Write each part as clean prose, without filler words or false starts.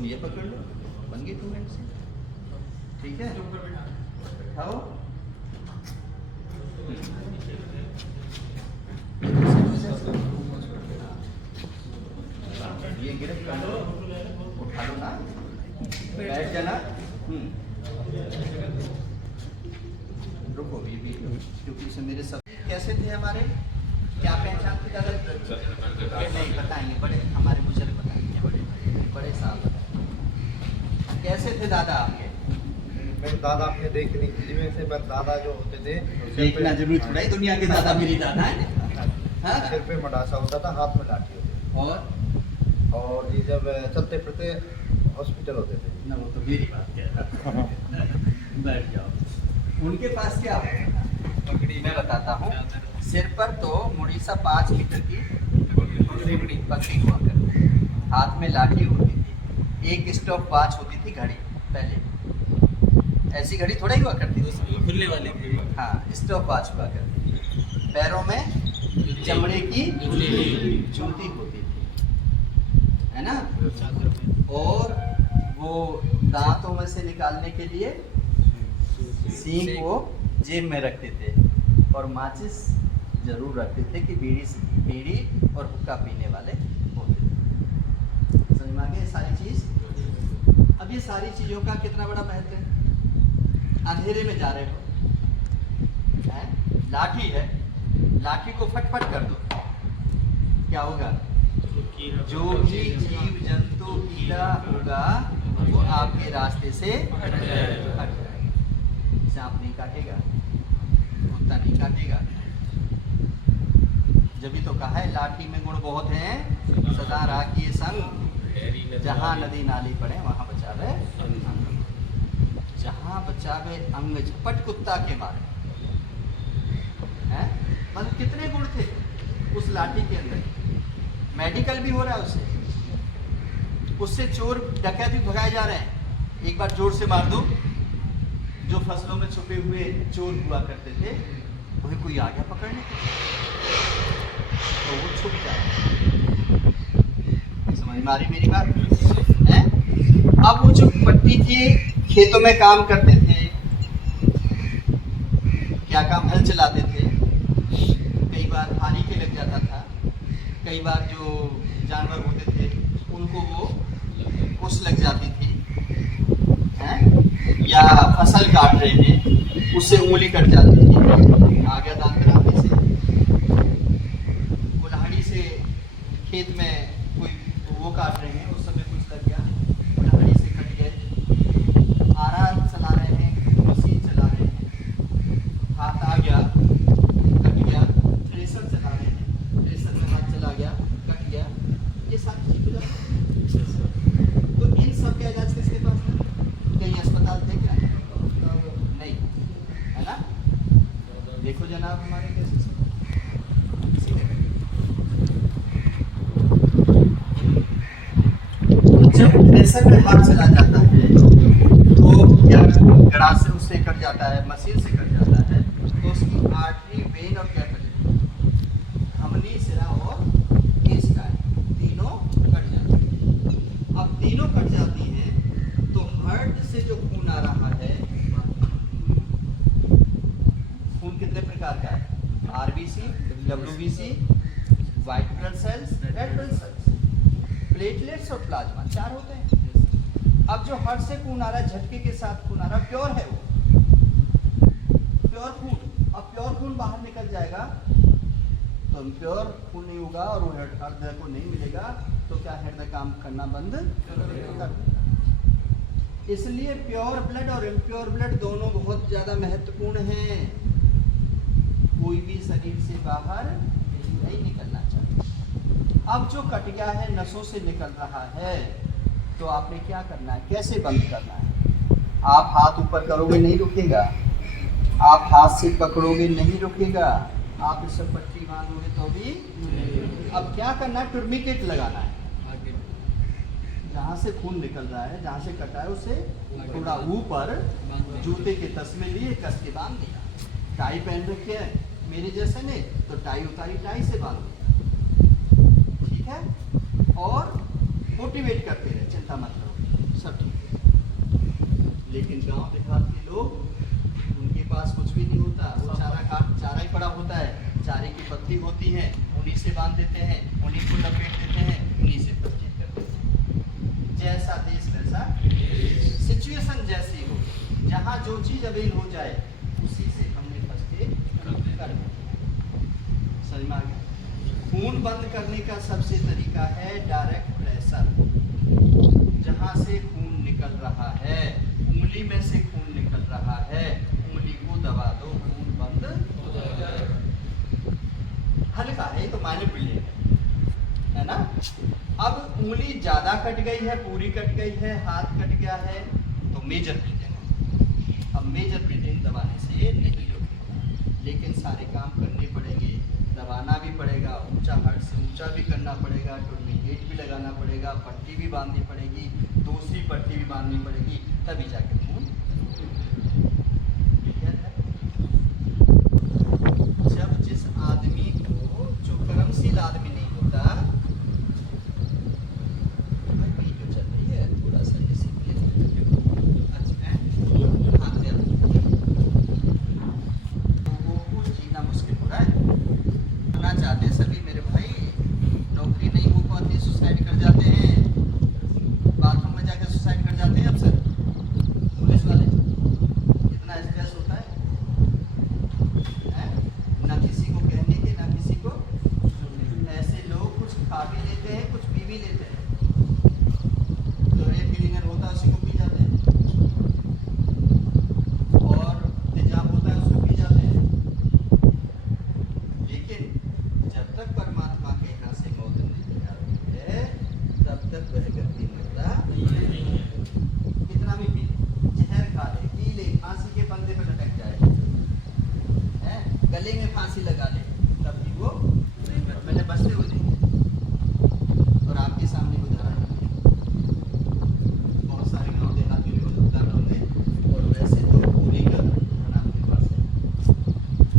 तुम ये पकड़ लो, बन गई 2 मिनट से। ठीक है, बैठाओ। ये गिरफ्त कर लो, उठा लो ना, बैठ जाना। रुको, ये भी क्योंकि इसे मेरे सब कैसे थे हमारे, क्या पहचान थी दादा? नहीं बताएंगे, बड़े हमारे बुजुर्ग बताएंगे, बड़े साहब बताएंगे कैसे थे दादा आपके। मेरे दादा अपने देखने जिसमें से पर दादा जो होते थे देखना जरूरी थोड़ा ही दुनिया के दादा मेरी दादा है। हाँ? सिर पे मडासा होता था, हाथ में लाठी होती थी, और ये जब चलते फिरते हॉस्पिटल होते थे ना, वो तो मेरी बात कह रहा। बैठ जाओ। उनके पास क्या होता था मैं बताता हूँ। सिर पर तो मुड़ीसा 5 मीटर की पगड़ी हुआ करती, हाथ में लाठी होती थी, एक स्टॉप वॉच होती थी घड़ी। पहले ऐसी घड़ी थोड़ा ही हुआ करती थी, खुलने वाली। हाँ स्टॉप वॉच हुआ करती थी। पैरों में चमड़े की जूती होती थी, है ना। और वो दांतों में से निकालने के लिए सींग को जेब में रखते थे, और माचिस जरूर रखते थे कि बीड़ी और हुक्का पीने वाले होते थे। समझ में आ गया सारी चीज। अब ये सारी चीजों का कितना बड़ा महत्व है। अंधेरे में जा रहे हो, है? लाठी है, लाठी को फटफट कर दो, क्या होगा? जो भी जीव जंतु कीड़ा होगा वो आपके रास्ते से हट जाएगा। सांप नहीं काटेगा, कुत्ता नहीं काटेगा। जब भी तो कहा है लाठी में गुण बहुत हैं, सदा राखिए संग, जहाँ नदी नाली पड़े वहाँ बचावे, जहाँ बचावे अंग झपट कुत्ता के मारे। हैं? मतलब कितने गुण थे उस लाठी के अंदर। मेडिकल भी हो रहा है उससे चोर डकैत भी भगाए जा रहे हैं। एक बार जोर से मार दो, जो फसलों में छुपे हुए चोर हुआ करते थे वही कोई आ गया पकड़ने तो वो छुप जाए। समझ में आ रही मेरी बात है? अब वो जो पट्टी थी, खेतों में काम करते थे, क्या काम? हल चलाते थे। कई बार हानि के लग जाता था, कई बार जो जानवर होते थे उनको वो उस लग जाती थी, हैं? या फसल काट रहे हैं उससे उंगली कट जाती थी, आ गया दांत रानी से, कुल्हाड़ी से खेत में कोई वो काट रहे हैं उस समय कुछ लग गया, कुल्हाड़ी से कट गए। आरा चला रहे हैं, मशीन चला रहे हैं, हाथ आ गया कट गया। थ्रेसर चला रहे हैं, थ्रेसर में हाथ चला गया कट गया। ये सारी चीज हो जाती है। तो इन सब का इलाज किसके पास था? कहीं अस्पताल थे क्या? नहीं, है ना। देखो जनाब हमारे कैसे जब थ्रेसर में हाथ चला जाता है तो या गड़ास से उससे कट जाता है, मशीन से कट जाता है, तो उसकी आर्टरी, वेन और कैपिलरी, धमनी, सिरा और केस का तीनों कट जाती है। अब तीनों कट जाती हैं तो हार्ट से जो खून आ रहा है, खून कितने प्रकार का है? RBC, WBC, white blood cells, red blood cells, platelets और प्लाज्मा, 4 होते हैं। अब जो हार्ट से खून आ रहा है, झटके के साथ खून आ रहा है, प्योर है वो, प्योर खून। अब प्योर खून बाहर निकल जाएगा तो प्योर खून नहीं होगा और वो हृदय को नहीं मिलेगा, तो क्या हृदय काम करना बंद कर देगा। इसलिए प्योर ब्लड और इम्प्योर ब्लड दोनों बहुत ज्यादा महत्वपूर्ण हैं। कोई भी शरीर से बाहर नहीं निकलना चाहिए। अब जो कट गया है, नसों से निकल रहा है, तो आपने क्या करना है, कैसे बंद करना है? आप हाथ ऊपर करोगे नहीं रुकेगा, आप हाथ से पकड़ोगे नहीं रुकेगा, आप इस पर पट्टी बांधोगे तो भी। अब क्या करना है? टुर्निकेट लगाना है। जहाँ से खून निकल रहा है, जहाँ से कटा है, उसे थोड़ा ऊपर जूते के तस्मे लिए कस के बांध दिया। टाई पहन रखी है मेरे जैसे ने, तो टाई उतारी, टाई से बांध दिया, ठीक है। और मोटिवेट करते रहे, चिंता मत करो, होती हैं उन्हीं से बांध देते हैं, उन्हीं को लपेट देते हैं, उन्हीं से फर्स्ट एड कर देते हैं। जैसा देश वैसा सिचुएशन जैसी हो, जहाँ जो चीज़ अवेल हो जाए उसी से हमने फर्स्ट एड कर दिया। समझ में आ गया? खून बंद करने का सबसे तरीका है डायरेक्ट प्रेशर। जहाँ से खून निकल रहा है, उंगली में से खून निकल रहा है, उंगली को दबा दो, खून बंद हो जाएगा। हल्का है तो मैनिपुलेट है ना। अब उंगली ज्यादा कट गई है, पूरी कट गई है, हाथ कट गया है, तो मेजर ब्रीदिंग। अब मेजर ब्रीदिंग दबाने से नहीं रोकेगा, लेकिन सारे काम करने पड़ेंगे। दबाना भी पड़ेगा, ऊंचा हार्ट से ऊंचा भी करना पड़ेगा, टूर्निकेट भी लगाना पड़ेगा, पट्टी भी बांधनी पड़ेगी, दूसरी पट्टी भी बांधनी पड़ेगी, तभी जाके खून। जब जिस आदमी को, जो कर्मशील आदमी नहीं होता, भाई जो चल रही है थोड़ा सा ये सीख ले। अच्छा हाँ, लोगों को जीना मुश्किल हो रहा है। ना चाहते सभी मेरे भाई, नौकरी नहीं हो पाती, सुसाइड कर जाते हैं, बाथरूम में जाकर सुसाइड कर जाते हैं अक्सर पुलिस वाले। इतना स्ट्रेस होता है, ना किसी को कहने के ना किसी को। ऐसे लोग कुछ खा भी लेते हैं, कुछ पी भी लेते हैं, जो रेड क्लीनर होता है उसी को पी जाते हैं, और तेजाब होता है उसको पी जाते हैं। लेकिन जब तक परमात्मा के यहाँ से मौत नहीं आती है, तब तक वह गति मरता नहीं। कितना भी पी ले, जहर खा ले, पी ले, फांसी के फंदे पर लटक जाए, गले में फांसी लगा ले, तब भी वो पहले बचते हुए देंगे। और आपके सामने उदाहरण बहुत सारे गांव देहात में उदाहरण होंगे। और वैसे तो होली का आपके पास है,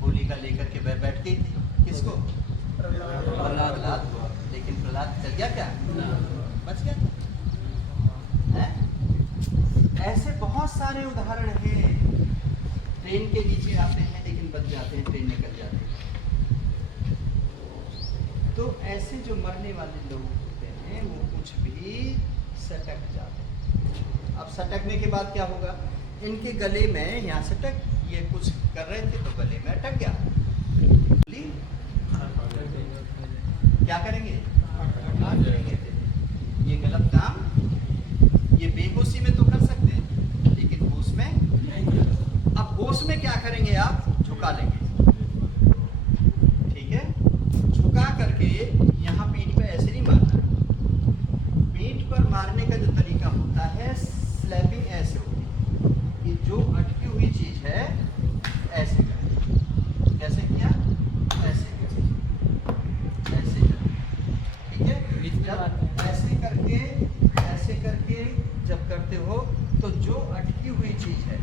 होली का लेकर के बैठ गई थी किसको? प्रहलाद को। लेकिन प्रहलाद चल गया क्या? बच गया है? ऐसे बहुत सारे उदाहरण हैं। ट्रेन के नीचे आते हैं लेकिन बच जाते हैं, ट्रेन निकल जाते हैं। तो ऐसे जो मरने वाले लोग होते हैं वो कुछ भी सटक जाते हैं। अब सटकने के बाद क्या होगा? इनके गले में यहाँ सटक, ये कुछ कर रहे थे तो गले में अटक गया। क्या करेंगे? करेंगे। ये गलत काम, ये बेहोशी में तो कर सकते हैं, लेकिन होश में नहीं। अब होश में क्या करेंगे? आप झुका लेंगे, ठीक है? झुका करके यहाँ पीठ पे ऐसे नहीं मारना। पीठ पर मारने का जो तरीका होता है, स्लैपिंग ऐसे होती है कि जो अटकी हुई चीज है ऐसे करें। कैसे किया? ऐसे ऐसे, ठीक है? जब ऐसे करके जब करते हो तो जो अटकी हुई चीज है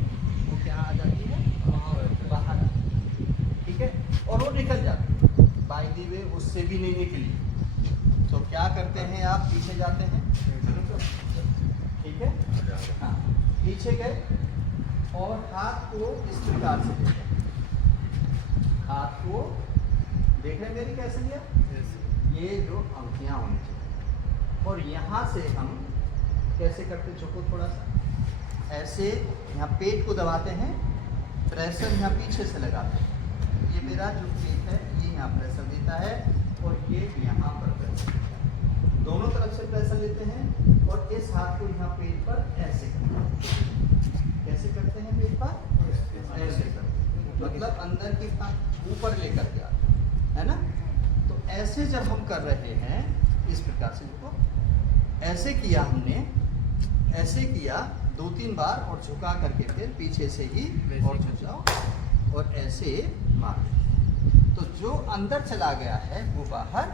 वो क्या आ जाती है? बाहर आ, ठीक है? और वो निकल जाती है। बाय द वे उससे भी नहीं निकली तो क्या करते हैं आप? पीछे जाते हैं, ठीक है? हाँ, पीछे गए और हाथ को इस प्रकार से लेते हैं। हाथ को देख रहे हैं मेरी कैसे लिया? ये जो अंगुलियां होनी चाहिए, और यहाँ से हम कैसे करते? झुको थोड़ा सा ऐसे, यहाँ पेट को दबाते हैं, प्रेशर यहाँ पीछे से लगाते हैं। ये मेरा जो पेट है ये यहाँ प्रेशर देता है और ये यहाँ पर प्रेशर देता है। दोनों तरफ से प्रेशर लेते हैं और इस हाथ को यहाँ पेट पर ऐसे करते हैं। कैसे करते हैं? पेट पर ऐसे करते हैं, मतलब अंदर की हाथ ऊपर लेकर के आते हैं, है ना? तो ऐसे जब हम कर रहे हैं इस प्रकार से, देखो ऐसे किया हमने, ऐसे किया 2-3 बार और झुका करके फिर पीछे से ही और झुकाओ और ऐसे मार दो। तो जो अंदर चला गया है वो बाहर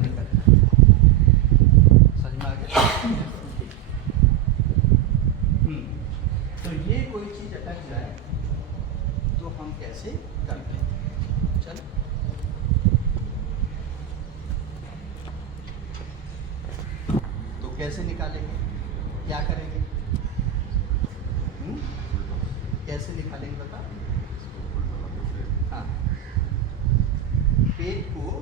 निकल जाए। समझ में आ गया? तो ये कोई चीज अटक जाए तो हम कैसे करते हैं? चलो तो कैसे निकालेंगे? क्या करेंगे? कैसे निकालेंगे बता? हाँ, पेट को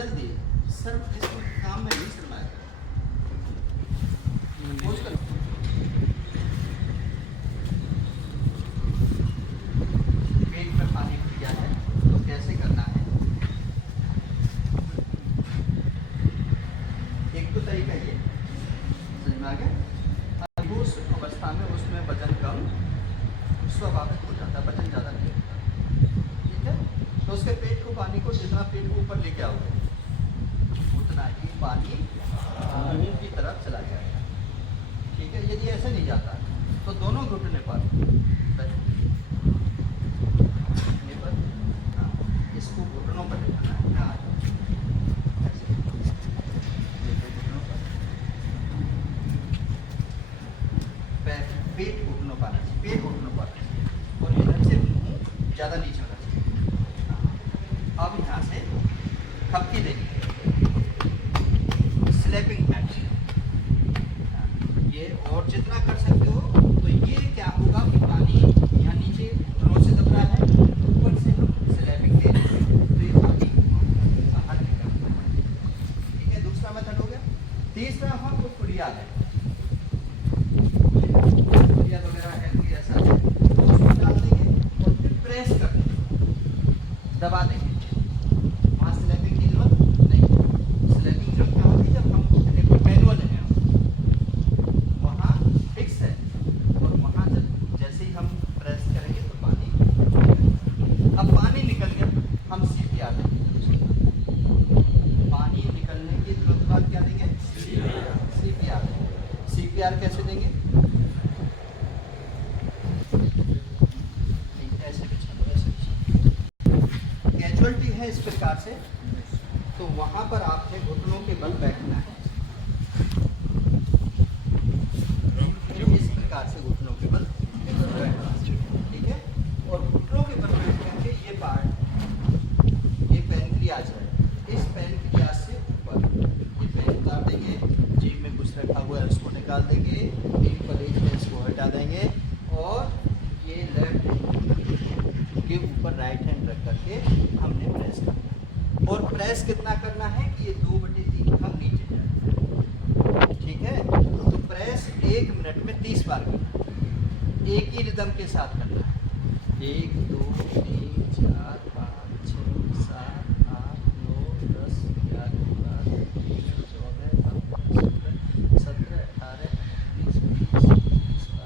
जल्दी सर, इस काम में नहीं शर्माया करो। कर पेट में पानी भर गया है तो कैसे करना है? एक तो तरीका ये समझ में आ गया। अब उस अवस्था में उसमें वजन कम स्वाभाविक हो जाता है, वजन ज़्यादा नहीं होता, ठीक है। तो उसके पेट को, पानी को, जितना पेट को ऊपर लेके आओगे उतना ही पानी मुंह की तरफ चला जाएगा, ठीक है। यदि ऐसे नहीं जाता तो दोनों घुटने पर इसको घुटनों पर लेना है, यहाँ ऐसे, ये दो घुटनों पर, पेट घुटनों पर आना चाहिए, पेट घुटनों पर आना चाहिए, और इधर से मुंह ज़्यादा नीचे होना चाहिए। अब यहाँ से खपकी देंगे, स्लैपिंग एक्शन, ये और जितना कर सकते हो। तो ये क्या होगा कि पानी यहाँ नीचे घुटनों से दब रहा है, ऊपर से हम स्लैपिंग दे रहे हैं तो ये पानी बाहर निकल, ठीक है। दूसरा मेथड हो गया। तीसरा हम कुछ याद है, वगैरह है कोई ऐसा है तो उसको डाल देंगे और फिर प्रेस कर देंगे, दबा देंगे। वहाँ स्लैपिंग की जरूरत नहीं। स्लैपिंग जरूरत क्या होगी? जब हम घुटने को मैनुअल है वहाँ फिक्स है, और वहाँ जब जैसे ही हम प्रेस करेंगे तो पानी, अब पानी निकल गया, हम CPR देंगे। पानी निकलने की तुरंत बाद क्या देंगे? CPR देंगे। CPR कैसे देंगे? कैजुअलिटी है इस प्रकार से, तो वहां पर आपने घुटनों के बल बैठना है, इस प्रकार से घुटनों के बल बैठना, ठीक है। और घुटनों के बल बैठ करके ये पार्ट, ये पैनक्रियाज है, इस पैनक्रियाज से ऊपर ये पैन उतार देंगे, जीभ में कुछ रखा हुआ है उसको निकाल देंगे, एक पलेज है इसको हटा देंगे, और ये लेफ्ट के ऊपर राइट हैंड रख करके हमने प्रेस करना है। और प्रेस कितना करना है कि ये 2/3 हम नीचे जाए, ठीक है। तो प्रेस 1 मिनट में 30 बार करना है, एक ही रिदम के साथ करना है। 1 2 3 4 5 6 7 8 9 10 11 12 13 14 15 16 17 18 19 20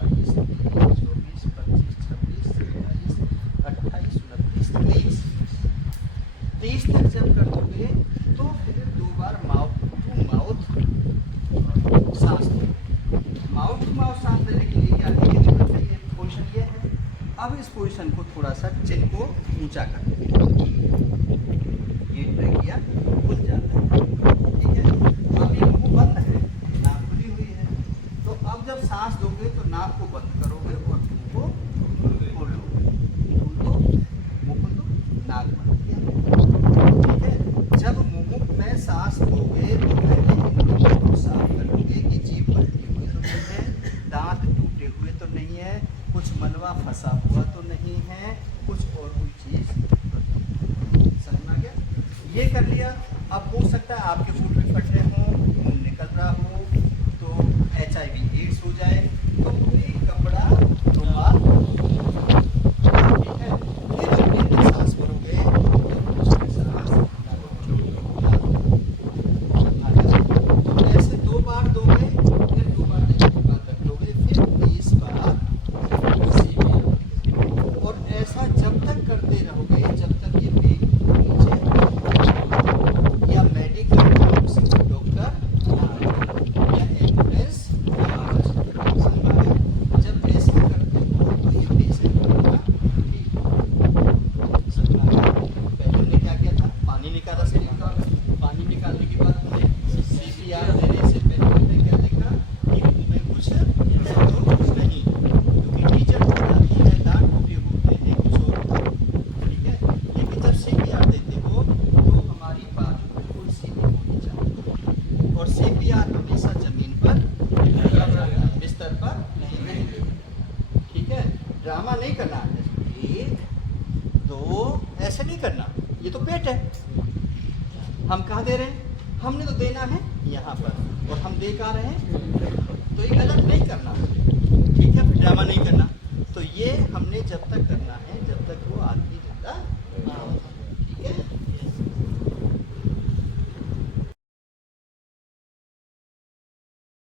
21 22 23 24 25 26 27 28 29 30 तक जब कर दोगे तो फिर 2 बार माउथ टू माउथ सांस लो। माउथ टू माउथ सांस लेने के लिए क्या है? ये पोजीशन ये है। अब इस पोजीशन को थोड़ा सा चिन को ऊंचा कर देंगे, ये ट्रैकिया खुल जाता है, ठीक है। अब ये मुंह बंद है, नाक खुली हुई है, तो अब जब सांस दोगे तो नाक को बंद करोगे और मुंह को खोलोगे, मुंह खोल दो, नाक बंद किया, ठीक है। जब मुंह में सांस दोगे तो पहले इन को साफ करोगे कि जीभ पलटी हुई तो नहीं है, दांत टूटे हुए तो नहीं है, कुछ मलबा फंसा हुआ तो नहीं है, कुछ और कोई चीज तो नहीं। समझ में आ गया? ये कर लिया। अब हो सकता है आपके फूट भी फट रहे हों, खून निकल रहा हो, तो HIV एड्स हो जाए, तो कोई कपड़ा, रुमाल, ठीक है। फिर अपने अंदर सांस भरोगे तो उसमें सांस तो ऐसे 2 बार दोगे, फिर 2 बार देने के बाद रख लोगे, फिर 30 बार CPR। और ऐसा जब तक करते रहोगे जब तक ये पेट नीचे या मेडिकल डॉक्टर या एम्बुलेंस जब ऐसा करते हो तो ये पेशेंट का ठीक पहले हमने क्या किया था? पानी निकाला शरीर का, पानी निकालने के बाद हमने CPR देने से पहले हमने क्या देखा कि मुंह में कुछ नहीं, क्योंकि टीचर है, दांत टूटे होते हैं, कुछ और होता है, ठीक है। लेकिन जब CPR देते हो तो हमारी बात बिल्कुल सीधी होनी चाहिए, और CPR हमेशा जमीन पर बिस्तर पर नहीं, ठीक है। ड्रामा नहीं करना है, 1 2 ऐसे नहीं करना, ये तो पेट है, हम कहाँ दे रहे हैं? हमने तो देना है यहाँ पर और हम दे कहाँ रहे हैं, तो ये गलत नहीं करना, ठीक है, ड्रामा नहीं करना। तो ये हमने जब तक करना है